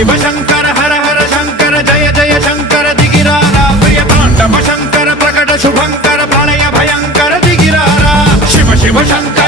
शिव शंकर हर हर शंकर जय जय शंकर दिगिरारा प्रिय तांडव शंकर प्रकट शुभंकर प्रलय भयंकर दिगिरारा शिव शिव शंकर